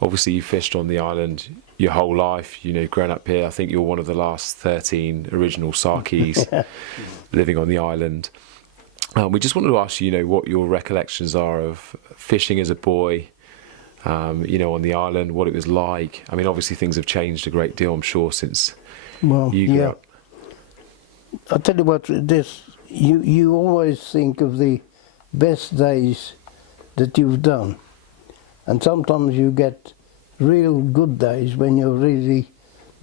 obviously you fished on the island your whole life, you know, growing up here. I think you're one of the last 13 original Sarkese living on the island. We just wanted to ask you, you know, what your recollections are of fishing as a boy, you know, on the island, what it was like. I mean, obviously things have changed a great deal, I'm sure, since you grew up. I'll tell you what, you always think of the best days that you've done. And sometimes you get real good days when you really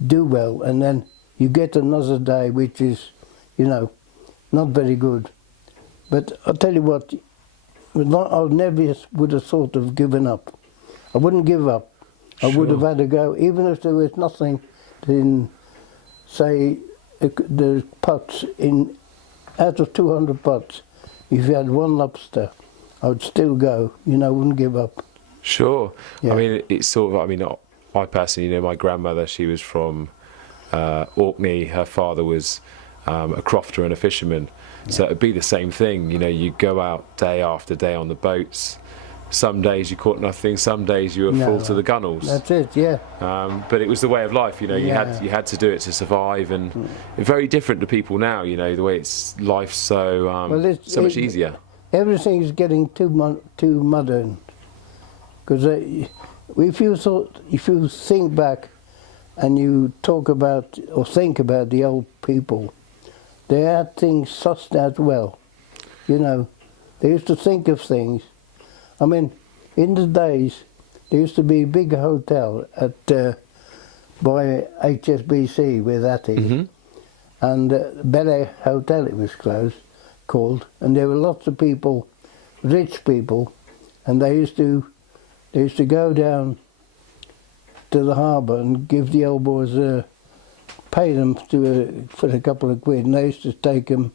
do well, and then you get another day which is, you know, not very good. But I'll tell you what, I never would have thought of giving up. I wouldn't give up. I would have had to go, even if there was nothing in, say, the pots, out of 200 pots, if you had one lobster, I would still go, you know, I wouldn't give up. Sure. Yeah. I mean, it's sort of, I mean, I personally, you know, my grandmother, she was from Orkney. Her father was a crofter and a fisherman. Yeah. So it'd be the same thing, you know, you go out day after day on the boats. Some days you caught nothing, some days you were full to the gunnels. That's it, yeah. But it was the way of life, you know, you had to do it to survive, and very different to people now, you know, the way life's so so much easier. Everything is getting too modern. Because if you think back and you talk about or think about the old people, they had things sussed out well. You know, they used to think of things. I mean, in the days, there used to be a big hotel at by HSBC, where that is, and Bel Air Hotel it was called, and there were lots of people, rich people, and they used to go down to the harbour and give the old boys, pay them for a couple of quid, and they used to take them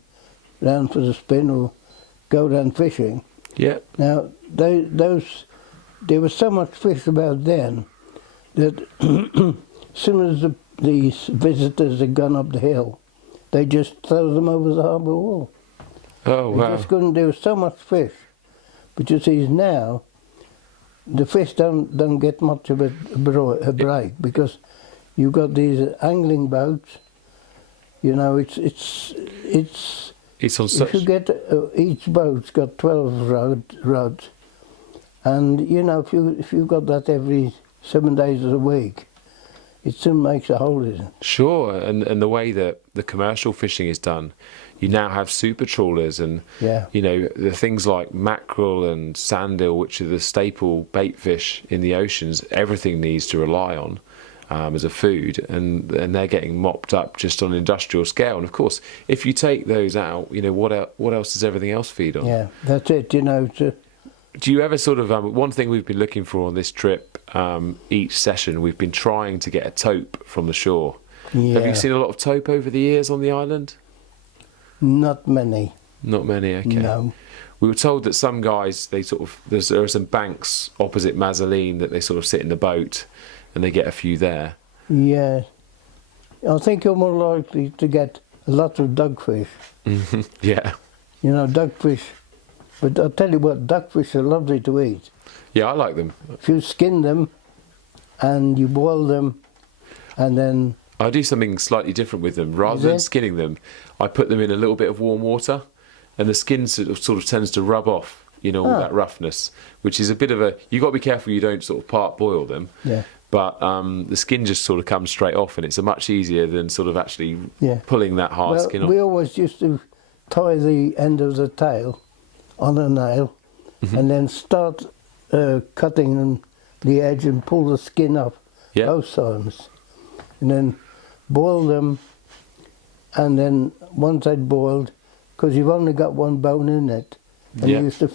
round for the spin or go down fishing. Yeah. Now, there was so much fish about then that as soon as these visitors had gone up the hill, they just throw them over the harbour wall. Oh, wow. They just couldn't, there was so much fish. But you see, now, the fish don't get much of a break, because you've got these angling boats. You know, it's on such. If you get each boat's got 12 rods, and you know, if you've got that every 7 days of the week, it soon makes a holiday. Sure, and the way that the commercial fishing is done, you now have super trawlers, and you know, the things like mackerel and sand eel, which are the staple bait fish in the oceans, everything needs to rely on as a food, and they're getting mopped up just on an industrial scale. And of course, if you take those out, you know, what else does everything else feed on? Yeah, that's it. You know. Do you ever sort of one thing we've been looking for on this trip? Each session, we've been trying to get a tope from the shore. Yeah. Have you seen a lot of tope over the years on the island? Not many. Not many, okay. No. We were told that some guys, there are some banks opposite Mazzoline that they sort of sit in the boat and they get a few there. Yeah. I think you're more likely to get a lot of dugfish. Yeah. You know, dugfish. But I'll tell you what, dugfish are lovely to eat. Yeah, I like them. If you skin them and you boil them, and then... I do something slightly different with them. Rather than skinning them, I put them in a little bit of warm water, and the skin sort of tends to rub off, you know, all that roughness, which is a bit of a... You've got to be careful you don't sort of part boil them. Yeah. But the skin just sort of comes straight off, and it's a much easier than sort of actually pulling that hard skin off. We always used to tie the end of the tail on a nail, and then start cutting the edge and pull the skin up both sides, and then boil them, and then once they'd boiled, because you've only got one bone in it, and you used to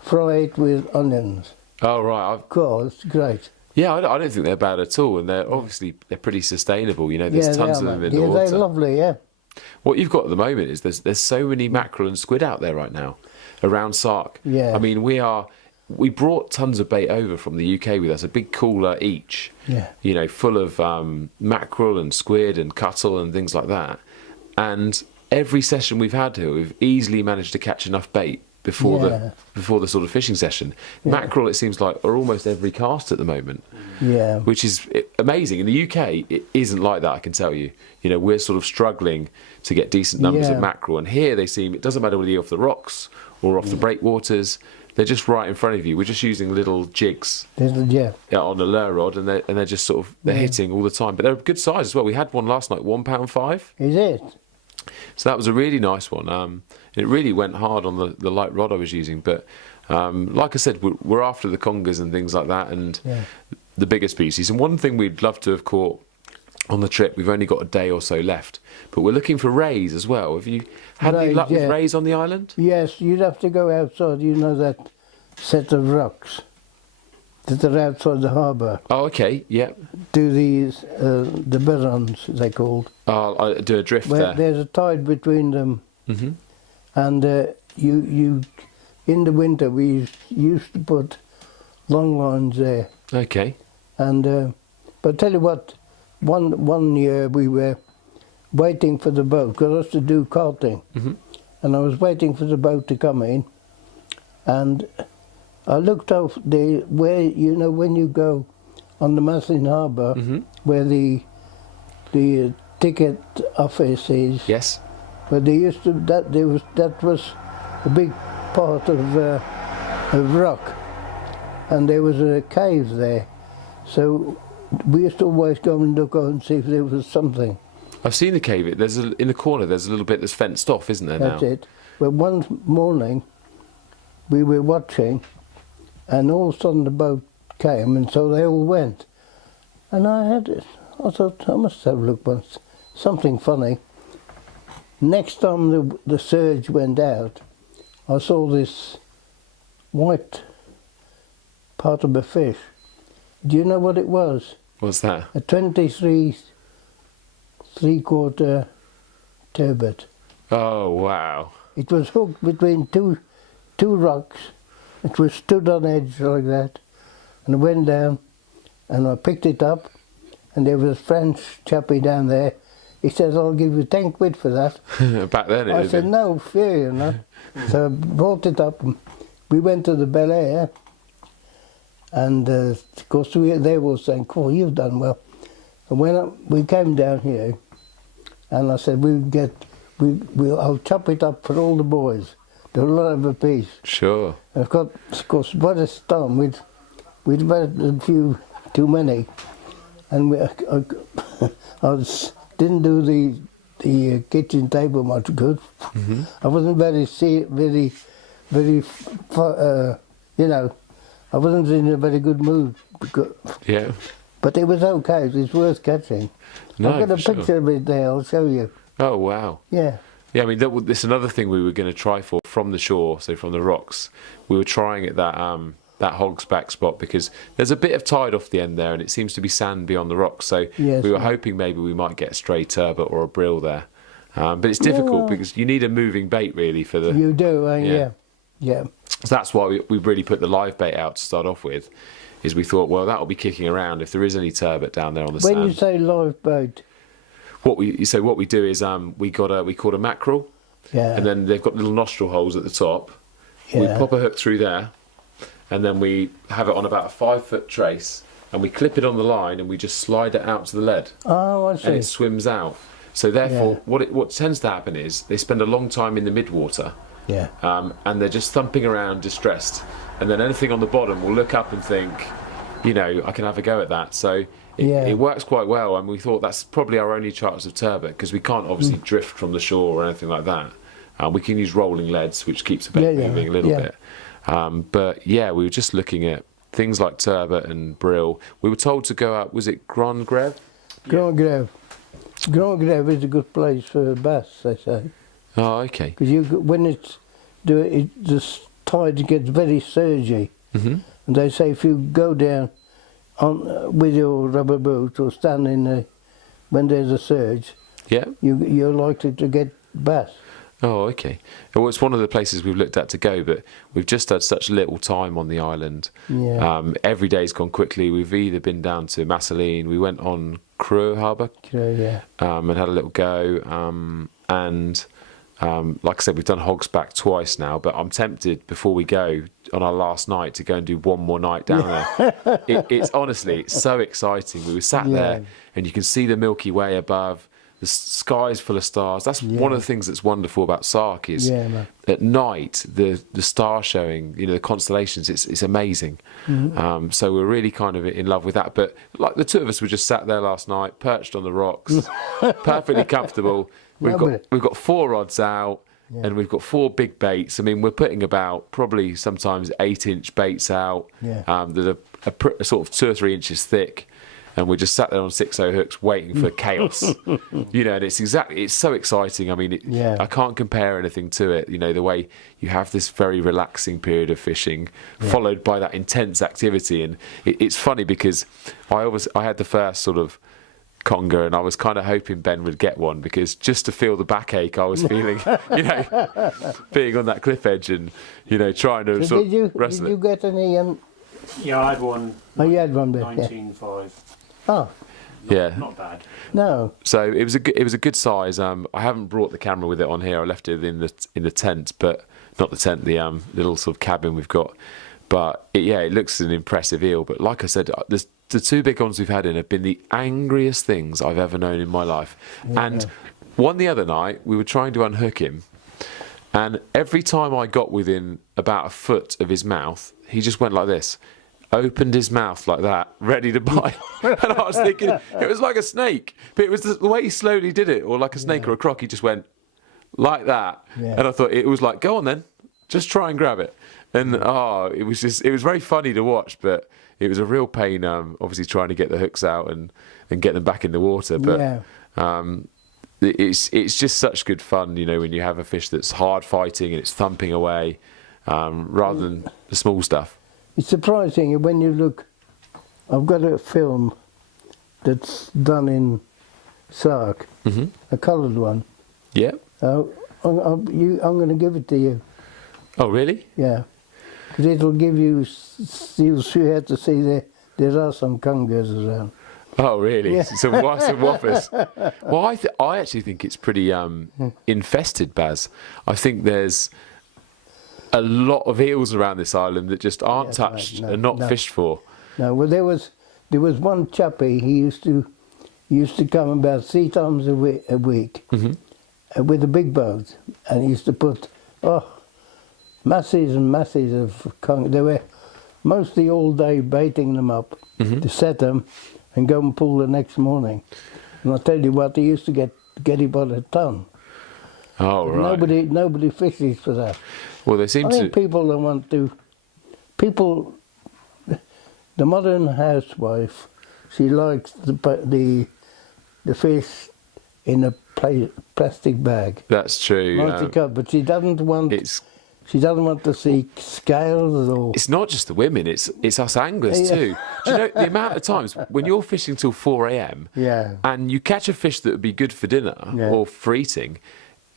fry it with onions. Oh right, of course, it's great. Yeah, I don't think they're bad at all, and they're pretty sustainable. You know, there's tons of them in the water. Yeah, they're lovely. Yeah. What you've got at the moment is there's so many mackerel and squid out there right now, around Sark. Yeah. I mean, we brought tons of bait over from the UK with us, a big cooler each. Yeah. You know, full of mackerel and squid and cuttle and things like that. And every session we've had here, we've easily managed to catch enough bait before Yeah. the sort of fishing session. Mackerel, it seems like, are almost every cast at the moment. Yeah. Which is amazing. In the UK, it isn't like that, I can tell you. You know, we're sort of struggling to get decent numbers of mackerel, and here they seem, it doesn't matter whether you're off the rocks or off the breakwaters, they're just right in front of you. We're just using little jigs on a lure rod, and they're just sort of, they're hitting all the time. But they're a good size as well. We had one last night, £1.5. Is it? So that was a really nice one. It really went hard on the light rod I was using. But like I said, we're after the congers and things like that, and the bigger species. And one thing we'd love to have caught on the trip, we've only got a day or so left, but we're looking for rays as well. Have you had any luck with rays on the island? Yes, you'd have to go outside. You know that set of rocks that are outside the harbour. Oh, okay, yeah. Do these, the barons, they're called. I do a drift Where there. there's a tide between them. And you in the winter we used to put long lines there. Okay. And but tell you what, one year we were waiting for the boat, because I was to do carting, and I was waiting for the boat to come in, and I looked off where, you know, when you go on the Maslin Harbour, where the ticket office is. Yes. But they used to, that was a big part of rock, and there was a cave there, so we used to always go and look out and see if there was something. I've seen the cave. In the corner there's a little bit that's fenced off, isn't there? That's now? it. But one morning we were watching, and all of a sudden the boat came, and so they all went. And I thought, I must have a look once, something funny. Next time the surge went out, I saw this white part of a fish. Do you know what it was? What's that? A 23 3/4 turbot. Oh, wow. It was hooked between two rocks. It was stood on edge like that, and I went down, and I picked it up, and there was a French chappie down there. He says, "I'll give you 10 quid for that." Back then, I said, "No fear, you know." So I brought it up, and we went to the Bel Air, and of course they were saying, "Cool, you've done well." And when we came down here, and I said, I'll chop it up for all the boys. They'll have a piece. Sure. And of course, by this time we'd had a few too many, and didn't do the kitchen table much good. I wasn't you know, I wasn't in a very good mood. Yeah. But it was okay. It was worth catching. No, I've got a for picture sure. of it there. I'll show you. Oh, wow. Yeah. Yeah, I mean, this another thing we were going to try for from the shore, so from the rocks. We were trying at that hog's back spot, because there's a bit of tide off the end there, and it seems to be sand beyond the rocks. So Yes, we were hoping maybe we might get a stray turbot or a brill there. But it's difficult because you need a moving bait really for the. You do, yeah. So that's why we really put the live bait out to start off with. Is we thought, well, that'll be kicking around if there is any turbot down there on the sand. When you say live bait, What we do is we caught a mackerel, yeah, and then they've got little nostril holes at the top. yeah. We pop a hook through there, and then we have it on about a 5-foot trace, and we clip it on the line, and we just slide it out to the lead, Oh, I see. and it swims out. So therefore, what tends to happen is they spend a long time in the midwater, Yeah. and they're just thumping around distressed, and then anything on the bottom will look up and think, you know, I can have a go at that. So it works quite well, and we thought that's probably our only chance of turbot, because we can't obviously drift from the shore or anything like that. We can use rolling leads, which keeps the bait moving a little bit. But yeah, we were just looking at things like turbot and brill. We were told to go out, was it Grand Greve? Grand Greve. Grand Greve is a good place for bass, they say. Oh, okay. Because when the tide gets very surgy, and they say if you go down with your rubber boot or stand when there's a surge, you're likely to get bass. Oh, okay. Well, it's one of the places we've looked at to go, but we've just had such little time on the island. Yeah. Every day's gone quickly. We've either been down to Massaline, we went on Crewe Harbour, Yeah. and had a little go, and Like I said, we've done Hogsback twice now, but I'm tempted before we go on our last night to go and do one more night down there. It's honestly, it's so exciting. We were sat there and you can see the Milky Way above. The sky's full of stars. That's one of the things that's wonderful about Sark is at night, the star showing, the constellations, it's amazing. So we're really kind of in love with that. But like the two of us were just sat there last night, perched on the rocks, perfectly comfortable. We've got 4 rods out and we've got 4 big baits. I mean, we're putting about probably sometimes 8-inch baits out that are sort of 2 or 3 inches thick. And we're just sat there on 6-0 hooks waiting for chaos, and it's so exciting. I mean, I can't compare anything to it. The way you have this very relaxing period of fishing, followed by that intense activity. And it's funny because I had the first sort of conger, and I was kind of hoping Ben would get one because just to feel the backache I was feeling, being on that cliff edge and trying to wrestle Did you get any? Yeah, I had one. Oh, you had one, 19.5. Oh, not bad. No. So it was a good size. I haven't brought the camera with it on here. I left it in the tent, but not the tent, the little sort of cabin we've got. But it looks an impressive eel. But like I said, the 2 big ones we've had in have been the angriest things I've ever known in my life. And one the other night, we were trying to unhook him, and every time I got within about a foot of his mouth, he just went like this. Opened his mouth like that, ready to bite. And I was thinking, it was like a snake. But it was the way he slowly did it, or like a snake or a croc, he just went like that. And I thought, it was like, go on then, just try and grab it. And it was very funny to watch, but it was a real pain, obviously trying to get the hooks out and get them back in the water. But it's just such good fun, when you have a fish that's hard fighting and it's thumping away, rather than the small stuff. It's surprising when you look. I've got a film that's done in Sark, a coloured one. Yeah. I'm going to give it to you. Oh, really? Yeah, because it'll give you. You'll have to see there are some congers around. Oh, really? Yeah. Some whoppers. Well, I actually think it's pretty infested, Baz. I think there's a lot of eels around this island that just aren't touched and not fished for. No, well there was one chappie. He used to come about 3 times a week with the big boats, and he used to put masses and masses of conger. They were mostly all day baiting them up to set them and go and pull the next morning. And I tell you what, he used to get it by the ton. Oh, right. Nobody fishes for that. Well, they seem I think people don't want to. The modern housewife, she likes the fish in a plastic bag. That's true. But she doesn't want. She doesn't want to see scales or. It's not just the women; it's us anglers too. Do you know the amount of times when you're fishing till 4 a.m. and you catch a fish that would be good for dinner or for eating,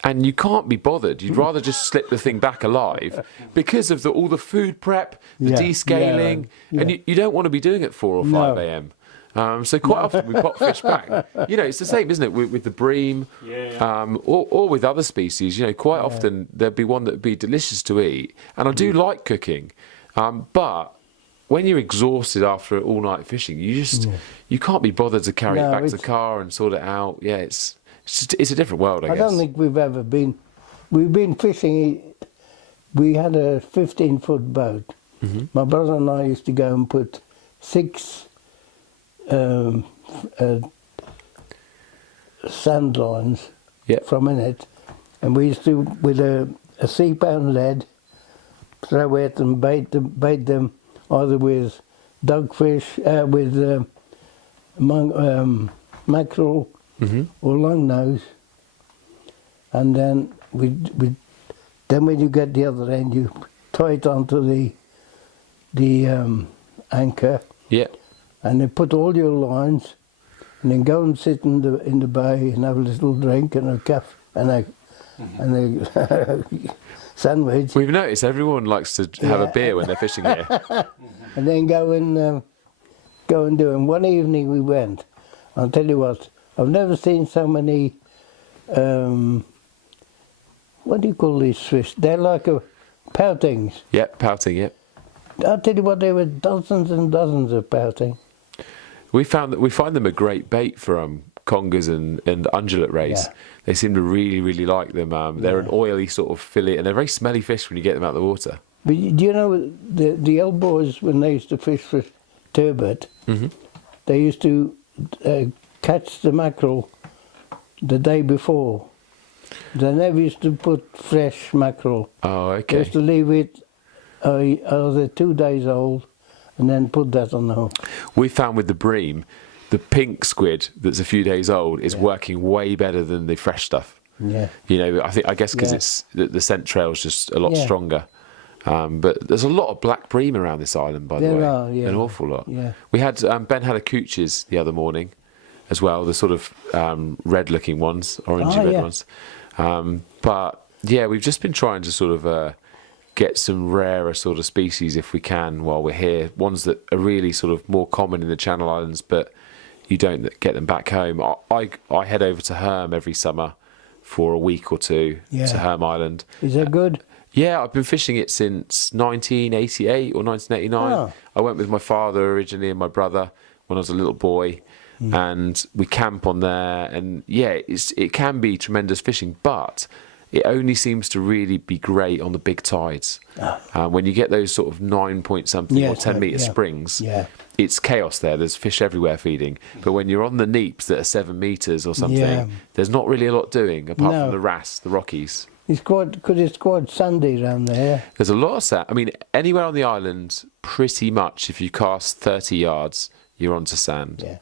and you can't be bothered. You'd rather just slip the thing back alive because of all the food prep, the descaling, and you don't want to be doing it 4 or 5 a.m. So quite often we pop fish back. It's the same, isn't it, with the bream, or with other species. Quite often there'd be one that would be delicious to eat, and I do like cooking, but when you're exhausted after all night fishing, you can't be bothered to carry it back to the car and sort it out. Yeah, it's a different world, I guess. I don't think we've ever been. We've been fishing. We had a 15-foot boat. My brother and I used to go and put 6 sand lines from in it, and we used to, with a £3 lead, throw it and bait them either with dogfish, with mackerel or long nose, and then then when you get the other end, you tie it onto the anchor. Yeah. And then put all your lines, and then go and sit in the bay and have a little drink and a cafe and a sandwich. We've noticed everyone likes to have a beer when they're fishing here. And then go and do it. And one evening we went. I'll tell you what, I've never seen so many what do you call these fish? They're like poutings. Yep, pouting. Yep. I'll tell you what, there were dozens and dozens of pouting. We find them a great bait for congers and ungulate rays. Yeah. They seem to really, really like them. They're an oily sort of fillet, and they're very smelly fish when you get them out of the water. But do you know the old boys, when they used to fish for turbot, they used to catch the mackerel the day before. They never used to put fresh mackerel. Oh, okay. They used to leave it either 2 days old and then put that on the hook. We found with the bream, the pink squid that's a few days old is working way better than the fresh stuff. Yeah. You know, I guess because it's the scent trail's just a lot stronger. But there's a lot of black bream around this island, by the way. There are, yeah. An awful lot. Yeah. We had Ben had a cooches the other morning, as well. The sort of red-looking ones, orangey red ones. But yeah, we've just been trying to sort of get some rarer sort of species if we can while we're here. Ones that are really sort of more common in the Channel Islands, but you don't get them back home. I head over to Herm every summer for a week or two to Herm Island. Is that good? Yeah, I've been fishing it since 1988 or 1989. Oh. I went with my father originally and my brother when I was a little boy, and we camp on there. And yeah, it can be tremendous fishing, but it only seems to really be great on the big tides. When you get those sort of 9-point-something or 10-metre springs, it's chaos there. There's fish everywhere feeding. But when you're on the neeps that are 7 metres or something, there's not really a lot doing apart from the wrasse, the Rockies. It's quite sandy around there. There's a lot of sand. I mean, anywhere on the island, pretty much, if you cast 30 yards, you're onto sand. Yeah.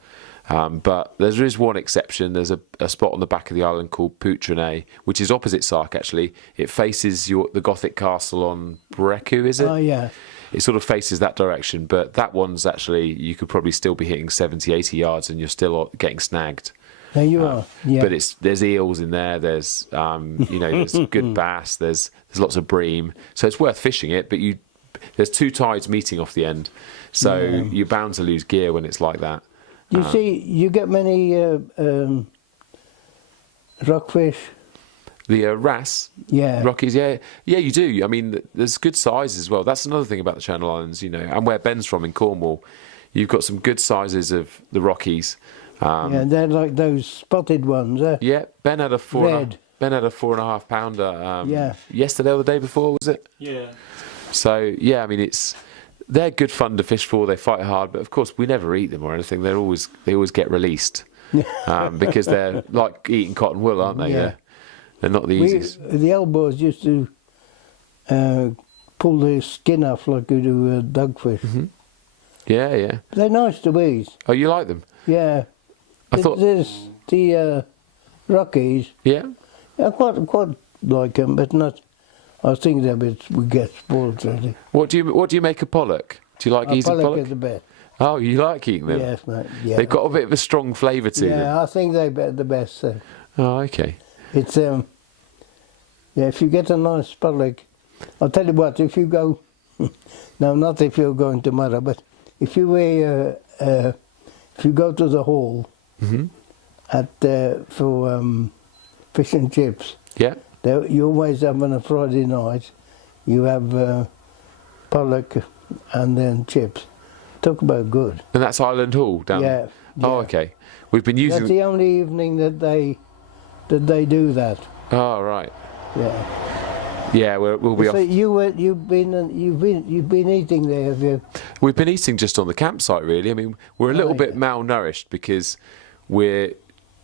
But there is one exception. There's a spot on the back of the island called Poutrene, which is opposite Sark, actually. It faces the Gothic castle on Breku, is it? Oh, yeah. It sort of faces that direction. But that one's actually, you could probably still be hitting 70, 80 yards and you're still getting snagged. There you are. Yeah. But there's eels in there. There's there's good bass. There's lots of bream. So it's worth fishing it. But there's 2 tides meeting off the end, so you're bound to lose gear when it's like that. You see, you get many rockfish. The wrasse, Rockies, yeah, you do. I mean, there's good sizes as well. That's another thing about the Channel Islands, and where Ben's from in Cornwall, you've got some good sizes of the Rockies. They're like those spotted ones. Yeah, Ben had a 4.5 pounder. Yesterday or the day before, was it? Yeah. So yeah, I mean they're good fun to fish for. They fight hard, but of course we never eat them or anything. They always get released because they're like eating cotton wool, aren't they? Yeah. They're not the easiest. The old boys used to pull their skin off like you do dogfish. Yeah. They're nice to eat. Oh, you like them? Yeah. I thought there's the Rockies. Yeah. I quite like them, but not. I think we get spoiled really. What do you make of pollock? Do you like eating pollock? Pollock is the best. Oh, you like eating them? Yes, mate. Yeah. They've got a bit of a strong flavour to them. Yeah, I think they're the best. Oh, okay. It's if you get a nice pollock, I'll tell you what. If you go, no, not if you're going tomorrow, but if you if you go to the hall for fish and chips, you always have on a Friday night. You have pollock and then chips. Talk about good. And that's Island Hall down there? Oh, okay. We've been using. That's the only evening that they do that. Oh, right. Yeah. Yeah, we'll be so off. You've been eating there, have you? We've been eating just on the campsite, really. I mean, we're a little bit malnourished because we're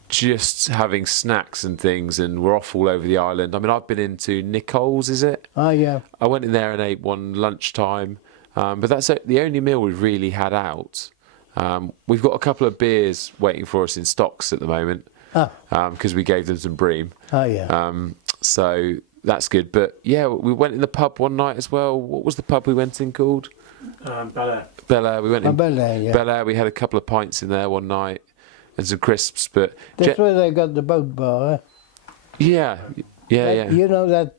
just having snacks and things, and we're off all over the island. I mean, I've been into Nicole's, is it? Oh, yeah. I went in there and ate one lunchtime, but that's the only meal we've really had out. We've got a couple of beers waiting for us in stocks at the moment because we gave them some bream. Oh, yeah. So that's good. But yeah, we went in the pub one night as well. What was the pub we went in called? Bel Air. Bel Air. We went in Bel Air, yeah. Bel Air. We had a couple of pints in there one night and some crisps. But that's where they got the boat bar. Yeah. You know that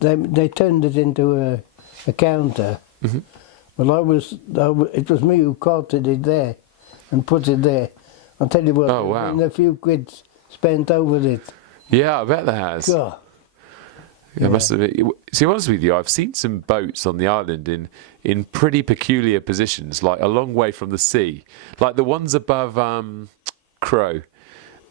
they turned it into a counter. Mm-hmm. Well, it was me who carted it there and put it there. I'll tell you what. Oh, wow. And a few quid spent over it. Yeah, I bet there has. God. I must admit. See, honest with you, I've seen some boats on the island in pretty peculiar positions, like a long way from the sea, like the ones above Crow.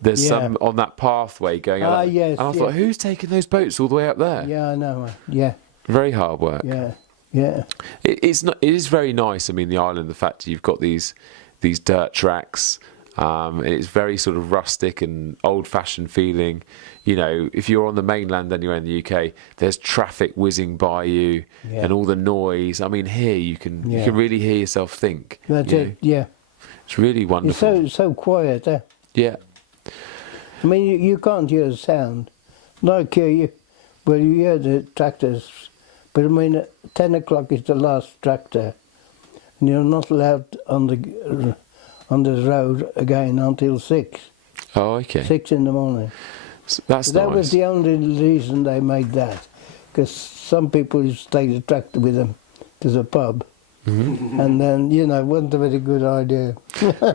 There's some on that pathway going up. Yes. And I thought, who's taking those boats all the way up there? Yeah, I know. Yeah. Very hard work. Yeah. Yeah. It's not. It is very nice. I mean, the island, the fact that you've got these dirt tracks. And it's very sort of rustic and old-fashioned feeling. You know, if you're on the mainland anywhere in the UK, there's traffic whizzing by you and all the noise. I mean, here you can really hear yourself think. That's it. Yeah. It's really wonderful. It's so quiet. Yeah. I mean, you can't hear a sound. Like you hear the tractors, but I mean, at 10 o'clock is the last tractor, and you're not allowed on the road again until 6. Oh, okay. 6 in the morning. That's That nice. was the only reason they made that, because some people used to take the tractor with them to the pub, and then, you know, it wasn't a very good idea.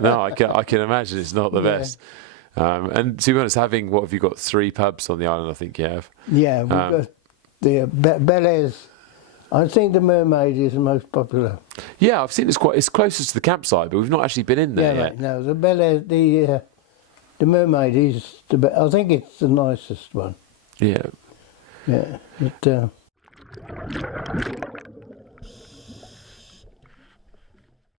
No, I can imagine it's not the best. And to be honest, what have you got? 3 pubs on the island, I think you have. Yeah, we've got the Bel Air's. I think the Mermaid is the most popular. Yeah, I've seen it's closest to the campsite, but we've not actually been in there yet. Right, no, the Bel Air, the Mermaid is I think it's the nicest one. Yeah. Yeah, but